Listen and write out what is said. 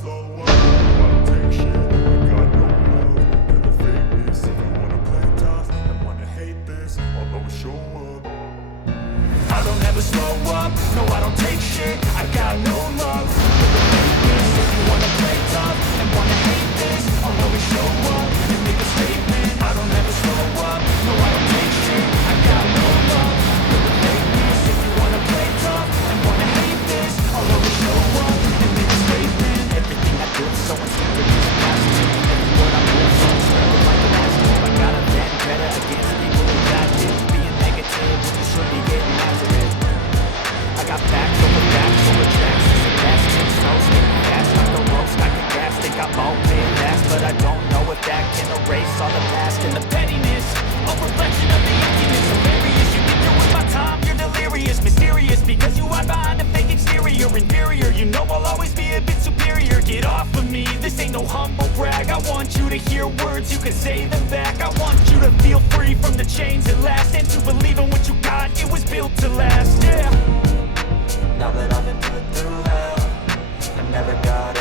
slow up, no, I don't take shit. I got no love for the fakeness. If you wanna play tough and wanna hate this, I'll always show up. I don't ever slow up, no I don't take shit. I got no love for the fakeness. If you wanna play tough and wanna hate this, I'll always show up and make a statement. I don't ever slow up, no I don't take shit. I got no love for the fakeness. If you wanna play tough and wanna hate this, I'll always show up and make a statement. Everything I do is so instinctive, it's positive. Every word I move so inspired like an adjective. I got a vendetta against people who got this. Being negative, you should be getting after it. I got facts over tracks. This and that, stick slow, spinning fast like the roast. I can gas, think I'm all paying fast, but I don't know if that can erase all the past and the pettiness. A reflection of the emptiness. Hilarious, you think you're with my time, you're delirious. Mysterious, because you hide behind a fake exterior. Inferior, you know I'll always be a bit superior. Get off of me, this ain't no humble brag. I want you to hear words, you can say them back. I want you to feel free from the chains at last, and to believe in what you got, it was built to last, yeah. Now that I've been put through hell, I never got